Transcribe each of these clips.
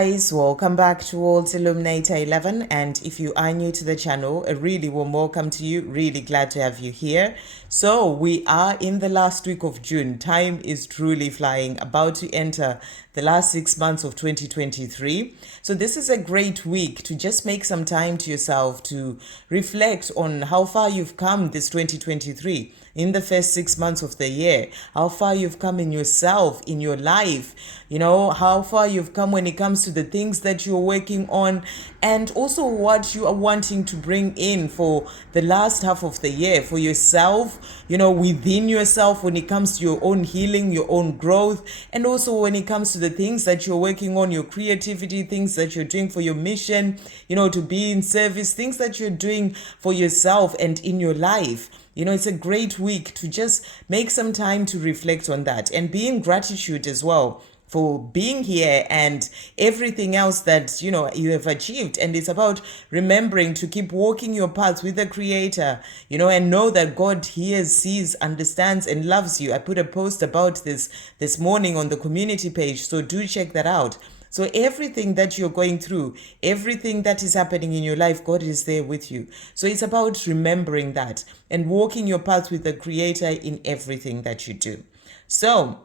Guys, welcome back to World's Illuminator 11, and if you are new to the channel, a really warm welcome to you. Really glad to have you here. So we are in the last week of June. Time is truly flying, about to enter the last 6 months of 2023. So this is a great week to just make some time to yourself to reflect on how far you've come this 2023. In the first 6 months of the year, how far you've come in yourself, in your life, how far you've come when it comes to the things that you're working on, and also what you are wanting to bring in for the last half of the year for yourself, within yourself, when it comes to your own healing, your own growth, and also when it comes to the things that you're working on, your creativity, things that you're doing for your mission, to be in service, things that you're doing for yourself and in your life. It's a great week to just make some time to reflect on that and be in gratitude as well for being here and everything else that you have achieved. And it's about remembering to keep walking your path with the Creator, and know that God hears, sees, understands, and loves you. I put a post about this morning on the community page, so do check that out. So everything that you're going through, everything that is happening in your life, God is there with you. So it's about remembering that and walking your path with the Creator in everything that you do. So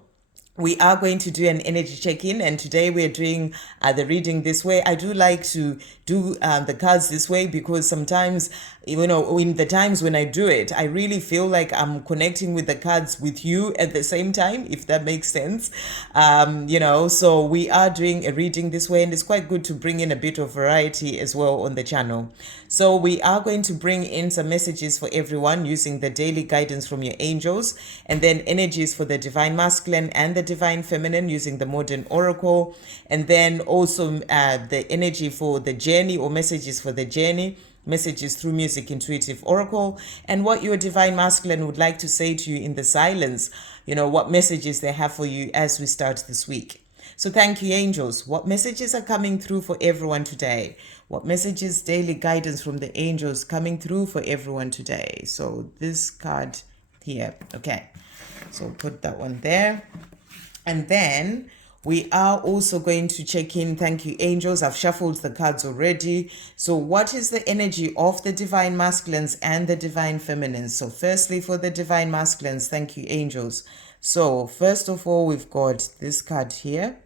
we are going to do an energy check-in, and today we're doing the reading this way. I do like to do the cards this way because sometimes, in the times when I do it, I really feel like I'm connecting with the cards with you at the same time, if that makes sense. So we are doing a reading this way, and it's quite good to bring in a bit of variety as well on the channel. So we are going to bring in some messages for everyone using the daily guidance from your angels, and then energies for the divine masculine and the divine feminine using the modern oracle, and then also the energy for the journey or messages for the journey, messages through music intuitive oracle, and what your divine masculine would like to say to you in the silence, what messages they have for you as we start this week. So thank you, angels. What messages are coming through for everyone today? What messages, daily guidance from the angels coming through for everyone today? So this card here. Okay, so put that one there. And then we are also going to check in. Thank you, angels. I've shuffled the cards already. So what is the energy of the divine masculines and the divine feminines? So firstly, for the divine masculines, thank you, angels. So first of all, we've got this card here.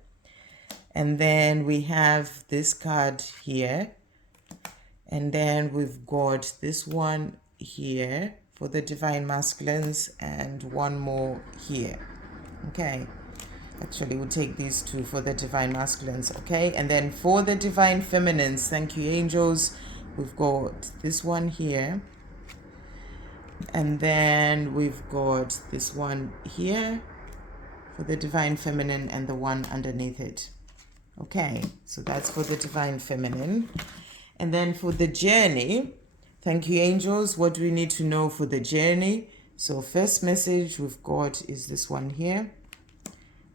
And then we have this card here. And then we've got this one here for the divine masculines and one more here. Okay. Actually, we'll take these two for the divine masculines. Okay. And then for the divine feminines, thank you, angels. We've got this one here. And then we've got this one here for the divine feminine and the one underneath it. Okay, so that's for the divine feminine. And then for the journey, thank you, angels. What do we need to know for the journey? So first message we've got is this one here.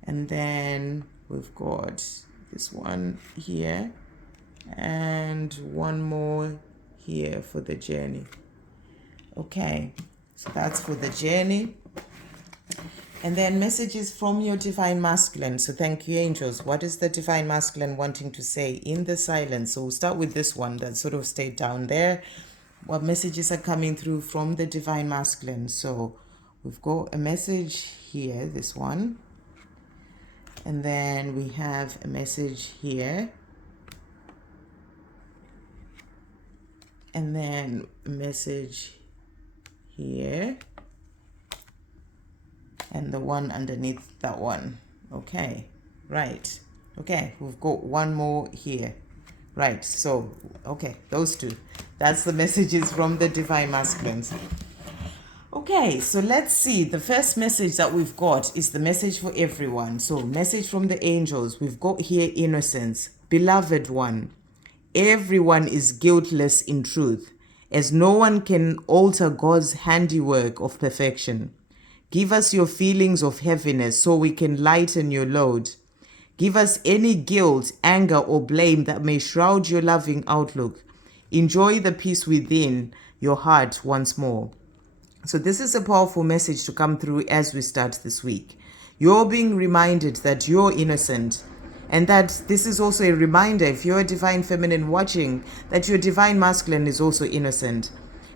And then we've got this one here. And one more here for the journey. Okay, so that's for the journey. And then messages from your divine masculine. So thank you, angels. What is the divine masculine wanting to say in the silence? So we'll start with this one that sort of stayed down there. What messages are coming through from the divine masculine? So we've got a message here, this one. And then we have a message here. And then a message here. And the one underneath that one. Okay, right. Okay, we've got one more here. Right, so, okay, those two. That's the messages from the divine masculines. Okay, so let's see. The first message that we've got is the message for everyone. So, message from the angels. We've got here innocence. Beloved one, everyone is guiltless in truth, as no one can alter God's handiwork of perfection. Give us your feelings of heaviness so we can lighten your load. Give us any guilt, anger, or blame that may shroud your loving outlook. Enjoy the peace within your heart once more. So this is a powerful message to come through as we start this week. You're being reminded that you're innocent. And that this is also a reminder, if you're a divine feminine watching, that your divine masculine is also innocent.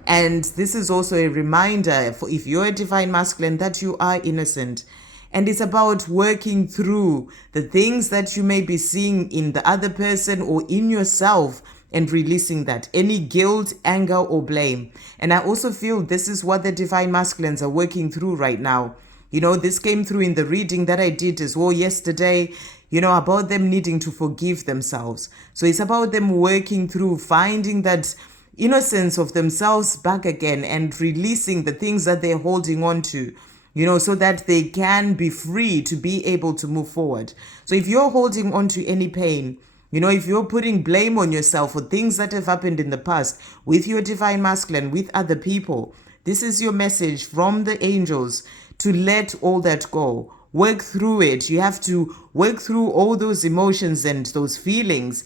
And this is also a reminder, for if you're a divine masculine, that you are innocent. And it's about working through the things that you may be seeing in the other person or in yourself and releasing that, any guilt, anger, or blame. And I also feel this is what the divine masculines are working through right now. You know, this came through in the reading that I did as well yesterday, you know, about them needing to forgive themselves. So it's about them working through finding that innocence of themselves back again and releasing the things that they're holding on to, you know, so that they can be free to be able to move forward. So if you're holding on to any pain, you know, if you're putting blame on yourself for things that have happened in the past with your divine masculine, with other people, this is your message from the angels to let all that go. Work through it. You have to work through all those emotions and those feelings,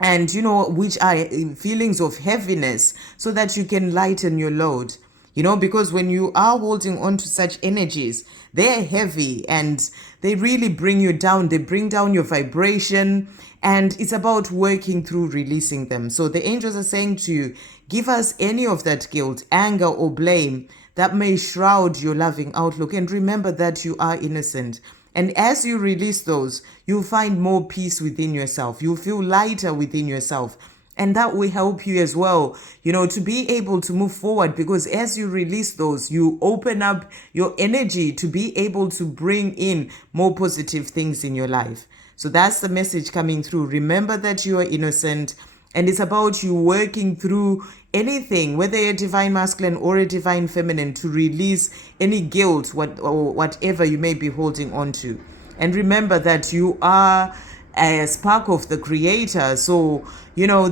and you know, which are feelings of heaviness, so that you can lighten your load. You know, because when you are holding on to such energies, they're heavy and they really bring you down. They bring down your vibration, and it's about working through releasing them. So the angels are saying to you, give us any of that guilt, anger, or blame that may shroud your loving outlook. And remember that you are innocent. And as you release those, you'll find more peace within yourself. You'll feel lighter within yourself. And that will help you as well, you know, to be able to move forward, because as you release those, you open up your energy to be able to bring in more positive things in your life. So that's the message coming through. Remember that you are innocent, and it's about you working through anything, whether you're a divine masculine or a divine feminine, to release any guilt or whatever you may be holding on to. And remember that you are a spark of the creator. So, you know,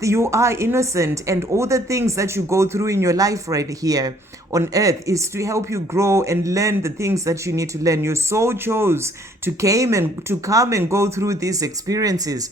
you are innocent, and all the things that you go through in your life right here on earth is to help you grow and learn the things that you need to learn. Your soul chose to come and go through these experiences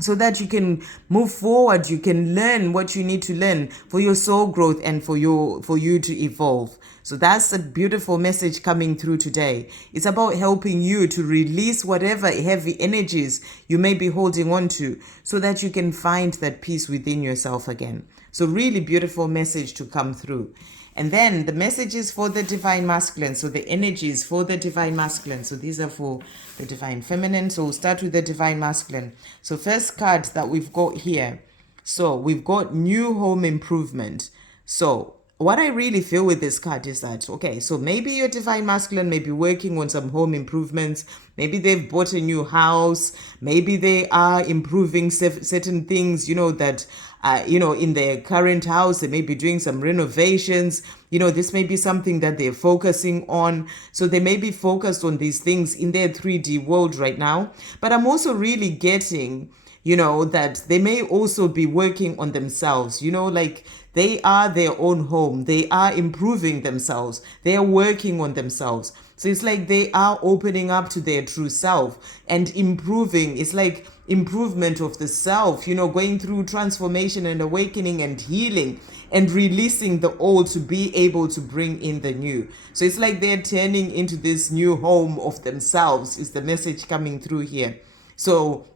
so that you can move forward. You can learn what you need to learn for your soul growth and for you to evolve. So that's a beautiful message coming through today. It's about helping you to release whatever heavy energies you may be holding on to, so that you can find that peace within yourself again. So really beautiful message to come through. And then the messages for the divine masculine. So the energies for the divine masculine. So these are for the divine feminine. So we'll start with the divine masculine. So first card that we've got here. So we've got new home improvement. So what I really feel with this card is that, okay, so maybe your divine masculine may be working on some home improvements. Maybe they've bought a new house. Maybe they are improving certain things, you know, that, in their current house. They may be doing some renovations. You know, this may be something that they're focusing on. So they may be focused on these things in their 3D world right now. But I'm also really getting, you know, that they may also be working on themselves, you know, like they are their own home. They are improving themselves. They are working on themselves. So it's like they are opening up to their true self and improving. It's like improvement of the self, you know, going through transformation and awakening and healing and releasing the old to be able to bring in the new. So it's like they're turning into this new home of themselves, is the message coming through here. So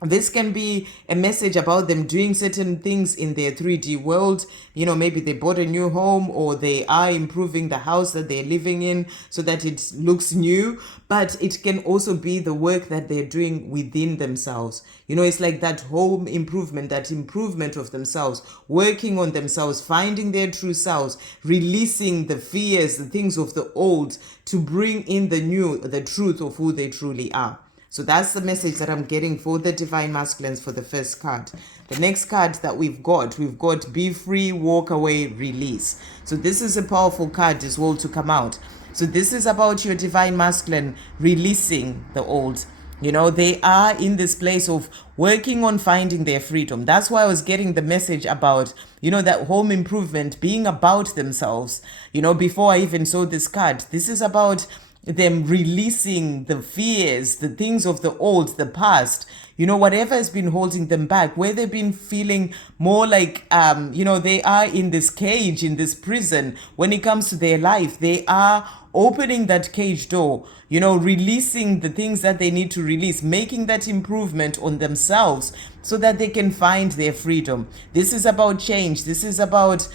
this can be a message about them doing certain things in their 3D world. You know, maybe they bought a new home, or they are improving the house that they're living in so that it looks new. But it can also be the work that they're doing within themselves. You know, it's like that home improvement, that improvement of themselves, working on themselves, finding their true selves, releasing the fears, the things of the old, to bring in the new, the truth of who they truly are. So that's the message that I'm getting for the divine masculines for the first card. The next card that we've got be free, walk away, release. So this is a powerful card as well to come out. So this is about your divine masculine releasing the old. You know, they are in this place of working on finding their freedom. That's why I was getting the message about, you know, that home improvement being about themselves. You know, before I even saw this card, this is about them releasing the fears, the things of the old, the past, you know, whatever has been holding them back, where they've been feeling more like, you know, they are in this cage, in this prison when it comes to their life. They are opening that cage door, releasing the things that they need to release, making that improvement on themselves so that they can find their freedom. This is about change. This is about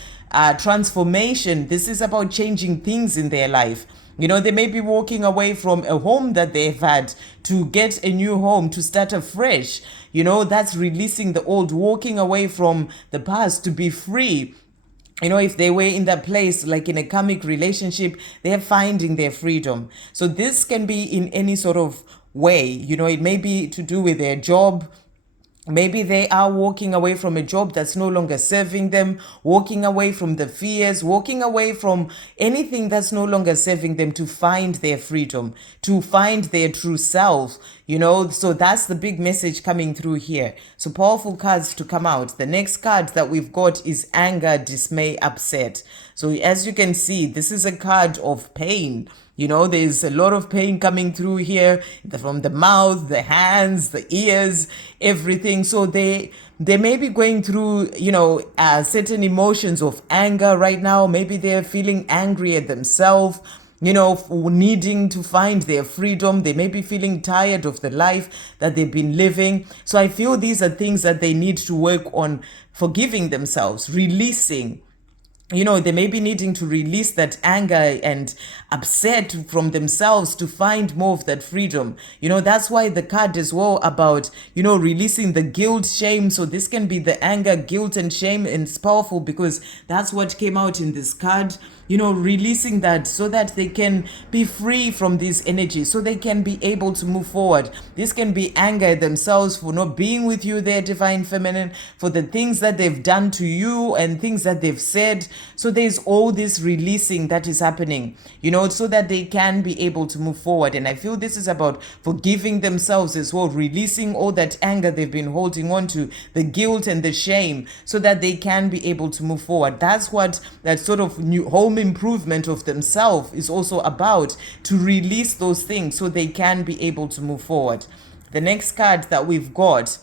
transformation. This is about changing things in their life. They may be walking away from a home that they've had to get a new home, to start afresh. That's releasing the old, walking away from the past to be free. If they were in that place, like in a karmic relationship, they're finding their freedom. So this can be in any sort of way. It may be to do with their job. Maybe they are walking away from a job that's no longer serving them, walking away from the fears, walking away from anything that's no longer serving them to find their freedom, to find their true self, So that's the big message coming through here. So powerful cards to come out. The next card that we've got is anger, dismay, upset. So as you can see, this is a card of pain. There's a lot of pain coming through here from the mouth, the hands, the ears, everything. So they may be going through, certain emotions of anger right now. Maybe they're feeling angry at themselves, needing to find their freedom. They may be feeling tired of the life that they've been living. So I feel these are things that they need to work on, forgiving themselves, releasing. They may be needing to release that anger and upset from themselves to find more of that freedom. That's why the card is well about, releasing the guilt, shame. So this can be the anger, guilt, and shame. And it's powerful because that's what came out in this card. Releasing that so that they can be free from these energies, so they can be able to move forward. This can be anger at themselves for not being with you, their divine feminine, for the things that they've done to you and things that they've said. So there's all this releasing that is happening, so that they can be able to move forward. And I feel this is about forgiving themselves as well, releasing all that anger they've been holding on to, the guilt and the shame, so that they can be able to move forward. That's what that sort of new home improvement of themselves is also about, to release those things so they can be able to move forward. The next card that we've got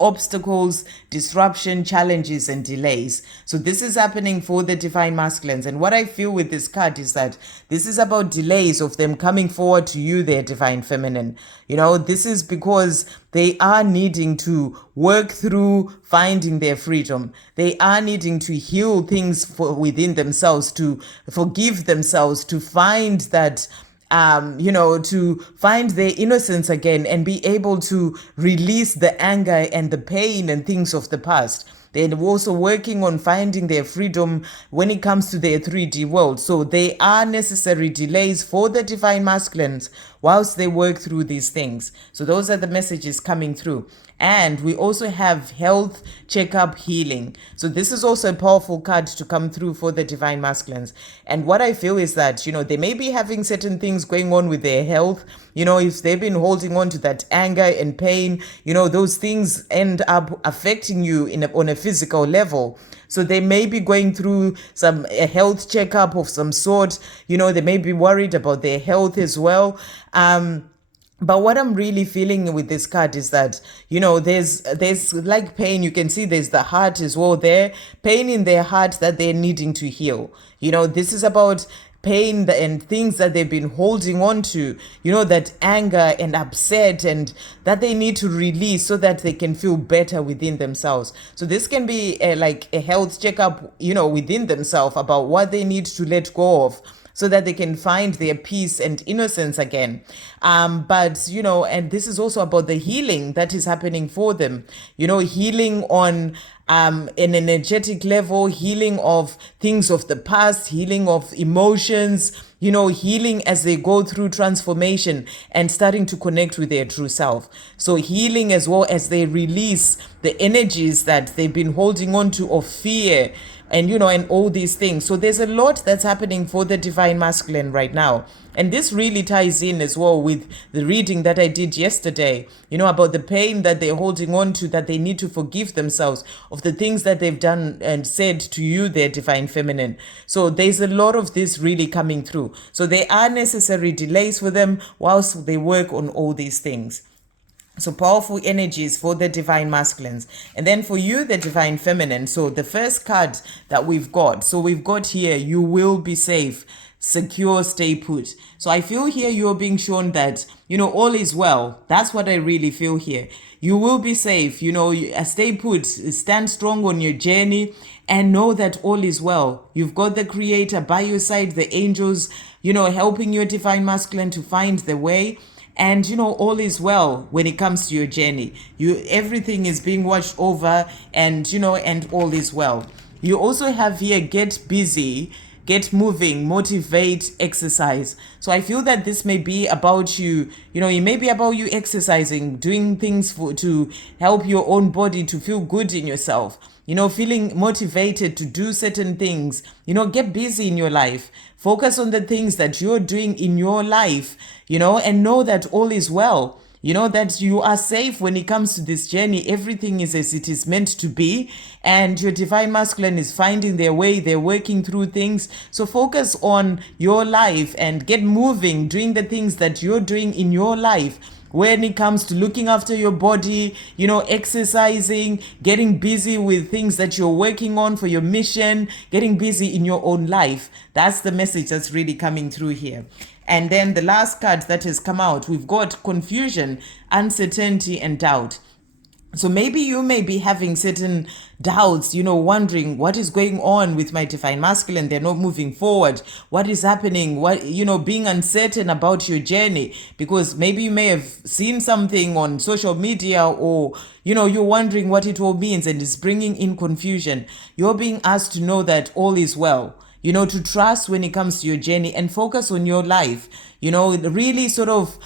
obstacles, disruption, challenges, and delays. So this is happening for the divine masculines. And what I feel with this card is that this is about delays of them coming forward to you, their divine feminine. This is because they are needing to work through finding their freedom. They are needing to heal things within themselves, to forgive themselves, to find that to find their innocence again and be able to release the anger and the pain and things of the past. They're also working on finding their freedom when it comes to their 3D world. So they are necessary delays for the divine masculines whilst they work through these things. So those are the messages coming through. And we also have health, checkup, healing. So this is also a powerful card to come through for the divine masculines. And what I feel is that, they may be having certain things going on with their health. If they've been holding on to that anger and pain, those things end up affecting you on a physical level. So they may be going through a health checkup of some sort. They may be worried about their health as well. But what I'm really feeling with this card is that, there's like pain. You can see there's the heart as well there. Pain in their heart that they're needing to heal. This is about pain and things that they've been holding on to, that anger and upset, and that they need to release so that they can feel better within themselves. So this can be like a health checkup, within themselves about what they need to let go of, so that they can find their peace and innocence again. But, and this is also about the healing that is happening for them, healing on an energetic level, healing of things of the past, healing of emotions, healing as they go through transformation and starting to connect with their true self. So healing as well as they release the energies that they've been holding on to of fear, and and all these things. So there's a lot that's happening for the divine masculine right now. And this really ties in as well with the reading that I did yesterday, about the pain that they're holding on to, that they need to forgive themselves of the things that they've done and said to you, their divine feminine. So there's a lot of this really coming through. So there are necessary delays for them whilst they work on all these things. So powerful energies for the divine masculines. And then for you, the divine feminine. So the first card that we've got here, you will be safe. secure, stay put. So I feel here you're being shown that, all is well. That's what I really feel here. You will be safe, stay put, stand strong on your journey, and know that all is well. You've got the Creator by your side, the angels, helping your divine masculine to find the way. And all is well when it comes to your journey. Everything is being watched over, and and all is well. You also have here, get busy, get moving, motivate, exercise. So I feel that this may be about you, it may be about you exercising, doing things to help your own body to feel good in yourself, feeling motivated to do certain things. Get busy in your life. Focus on the things that you're doing in your life, and know that all is well. That you are safe when it comes to this journey. Everything is as it is meant to be, and your divine masculine is finding their way. They're working through things. So focus on your life and get moving, doing the things that you're doing in your life. When it comes to looking after your body, exercising, getting busy with things that you're working on for your mission, getting busy in your own life. That's the message that's really coming through here. And then the last card that has come out, we've got confusion, uncertainty, and doubt. So maybe you may be having certain doubts, wondering what is going on with my divine masculine. They're not moving forward. What is happening? Being uncertain about your journey, because maybe you may have seen something on social media, or, you're wondering what it all means, and it's bringing in confusion. You're being asked to know that all is well. To trust when it comes to your journey and focus on your life, really sort of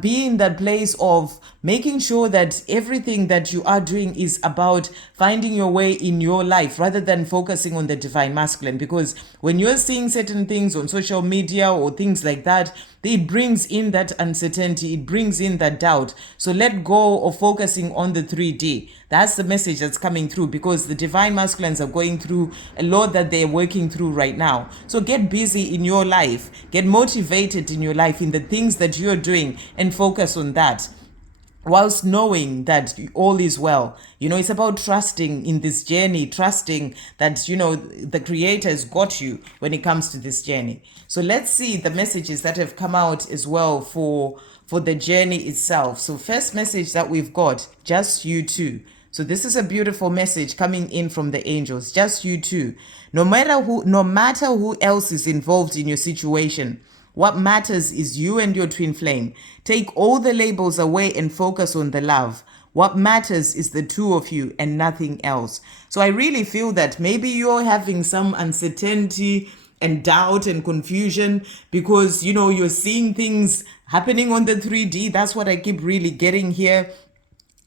be in that place of making sure that everything that you are doing is about finding your way in your life rather than focusing on the divine masculine. Because when you're seeing certain things on social media or things like that, it brings in that uncertainty, it brings in that doubt. So let go of focusing on the 3D. That's the message that's coming through, because the divine masculines are going through a lot that they're working through right now. So get busy in your life, get motivated in your life, in the things that you're doing, and focus on that, whilst knowing that all is well. It's about trusting in this journey, trusting that, the Creator has got you when it comes to this journey. So let's see the messages that have come out as well for the journey itself. So first message that we've got, just you two. So this is a beautiful message coming in from the angels, just you two. No matter who else is involved in your situation, what matters is you and your twin flame. Take all the labels away and focus on the love. What matters is the two of you and nothing else. So I really feel that maybe you're having some uncertainty and doubt and confusion because, you're seeing things happening on the 3D. That's what I keep really getting here.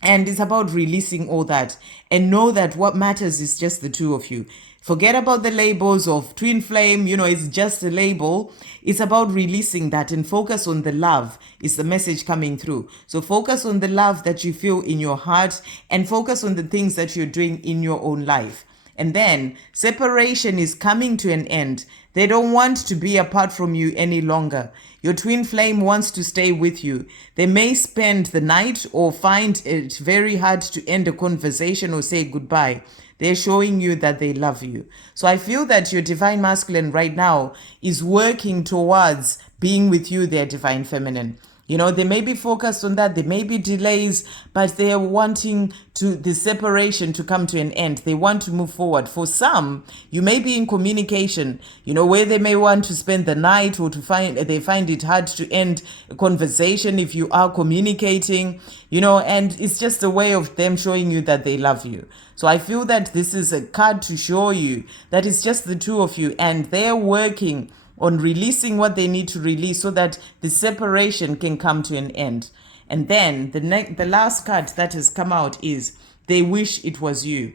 And it's about releasing all that and know that what matters is just the two of you. Forget about the labels of twin flame, it's just a label. It's about releasing that and focus on the love is the message coming through. So focus on the love that you feel in your heart and focus on the things that you're doing in your own life. And then separation is coming to an end. They don't want to be apart from you any longer. Your twin flame wants to stay with you. They may spend the night or find it very hard to end a conversation or say goodbye. They're showing you that they love you. So I feel that your divine masculine right now is working towards being with you, their divine feminine. They may be focused on that. There may be delays, but they're wanting the separation to come to an end. They want to move forward. For some, you may be in communication, where they may want to spend the night or they find it hard to end a conversation if you are communicating, and it's just a way of them showing you that they love you. So I feel that this is a card to show you that it's just the two of you and they're working on releasing what they need to release so that the separation can come to an end. And then the last card that has come out is they wish it was you.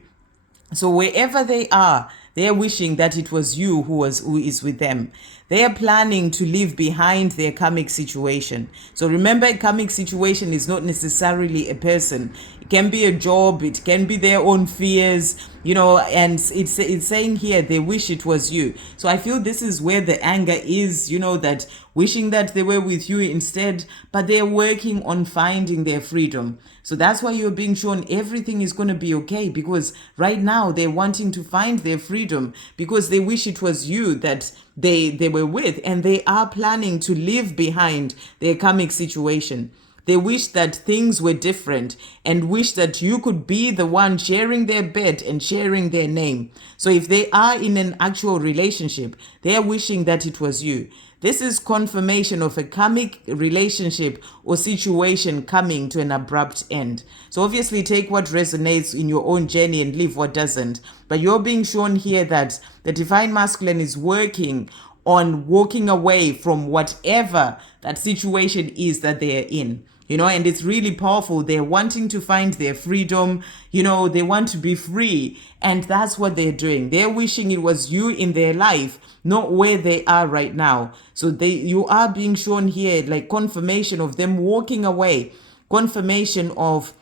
So wherever they are, they are wishing that it was you who is with them. They are planning to leave behind their karmic situation. So remember, a karmic situation is not necessarily a person. It can be a job, it can be their own fears, and it's saying here they wish it was you. So I feel this is where the anger is, that wishing that they were with you instead, but they're working on finding their freedom. So that's why you're being shown everything is going to be okay, because right now they're wanting to find their freedom because they wish it was you that they were with, and they are planning to leave behind their karmic situation. They wish that things were different and wish that you could be the one sharing their bed and sharing their name. So if they are in an actual relationship, they are wishing that it was you. This is confirmation of a karmic relationship or situation coming to an abrupt end. So obviously take what resonates in your own journey and leave what doesn't. But you're being shown here that the divine masculine is working on walking away from whatever that situation is that they are in. And it's really powerful. They're wanting to find their freedom. They want to be free. And that's what they're doing. They're wishing it was you in their life, not where they are right now. So you are being shown here like confirmation of them walking away, confirmation of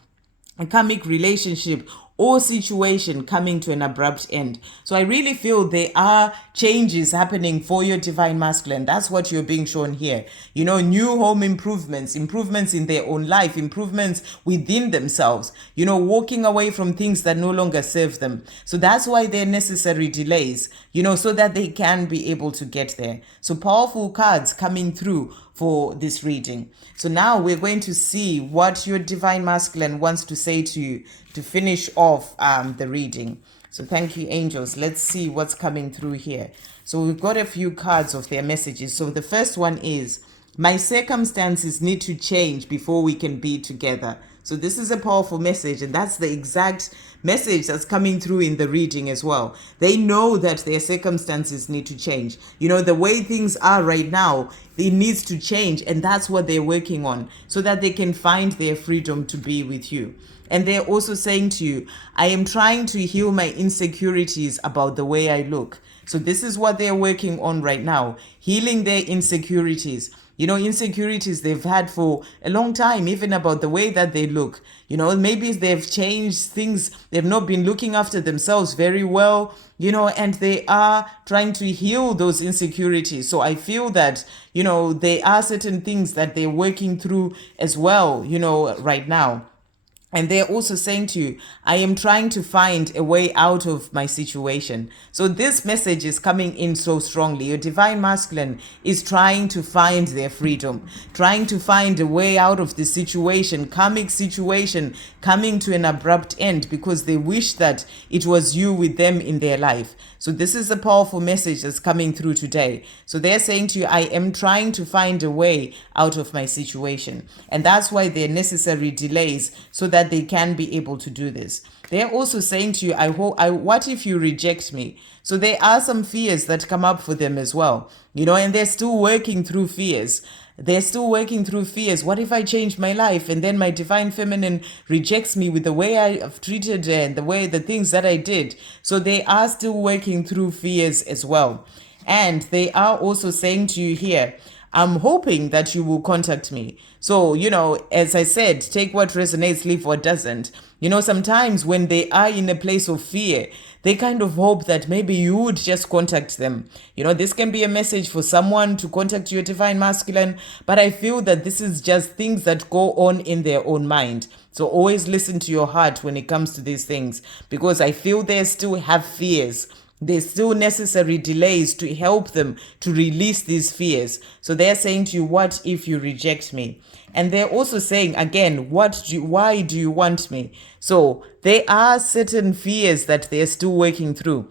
a karmic relationship or situation coming to an abrupt end. So I really feel there are changes happening for your divine masculine. That's what you're being shown here. New home improvements in their own life, improvements within themselves, walking away from things that no longer serve them. So that's why there are necessary delays, so that they can be able to get there. So powerful cards coming through for this reading. So now we're going to see what your divine masculine wants to say to you to finish off the reading. So thank you, angels. Let's see what's coming through here. So we've got a few cards of their messages. So the first one is, my circumstances need to change before we can be together. So this is a powerful message, and that's the exact message that's coming through in the reading as well. They know that their circumstances need to change. The way things are right now, it needs to change, and that's what they're working on so that they can find their freedom to be with you. And they're also saying to you, I am trying to heal my insecurities about the way I look. So this is what they're working on right now, healing their insecurities. Insecurities they've had for a long time, even about the way that they look. Maybe they've changed things. They've not been looking after themselves very well, and they are trying to heal those insecurities. So I feel that, there are certain things that they're working through as well, right now. And they're also saying to you, I am trying to find a way out of my situation. So this message is coming in so strongly. Your divine masculine is trying to find their freedom, trying to find a way out of the situation, karmic situation coming to an abrupt end, because they wish that it was you with them in their life. So this is a powerful message that's coming through today. So they're saying to you, I am trying to find a way out of my situation. And that's why there are necessary delays so that they can be able to do this. They're also saying to you, what if you reject me? So there are some fears that come up for them as well, and they're still working through fears. What if I change my life and then my divine feminine rejects me with the way I have treated her and the things that I did? So they are still working through fears as well. And they are also saying to you here, I'm hoping that you will contact me. So, as I said, take what resonates, leave what doesn't. Sometimes when they are in a place of fear, they kind of hope that maybe you would just contact them. This can be a message for someone to contact your divine masculine, but I feel that this is just things that go on in their own mind. So always listen to your heart when it comes to these things, because I feel they still have fears. There's still necessary delays to help them to release these fears. So they're saying to you, what if you reject me? And they're also saying, again, why do you want me? So there are certain fears that they're still working through.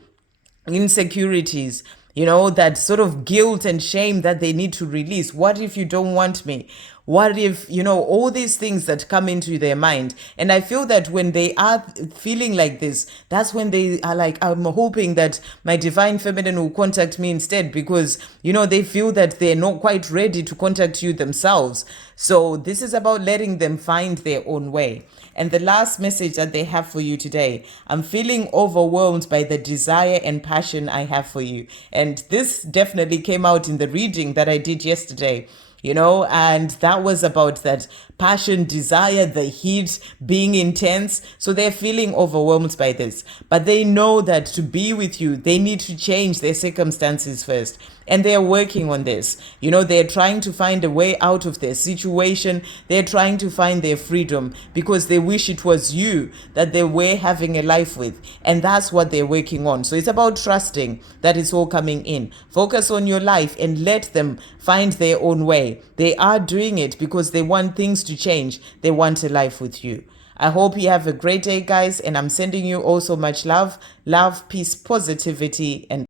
Insecurities, that sort of guilt and shame that they need to release. What if you don't want me? What if, all these things that come into their mind. And I feel that when they are feeling like this, that's when they are like, I'm hoping that my divine feminine will contact me instead, because, they feel that they're not quite ready to contact you themselves. So this is about letting them find their own way. And the last message that they have for you today, I'm feeling overwhelmed by the desire and passion I have for you. And this definitely came out in the reading that I did yesterday. And that was about that passion, desire, the heat being intense. So they're feeling overwhelmed by this. But they know that to be with you, they need to change their circumstances first. And they're working on this. They're trying to find a way out of their situation. They're trying to find their freedom because they wish it was you that they were having a life with. And that's what they're working on. So it's about trusting that it's all coming in. Focus on your life and let them find their own way. They are doing it because they want things to change. They want a life with you. I hope you have a great day, guys. And I'm sending you also much love, peace, positivity, and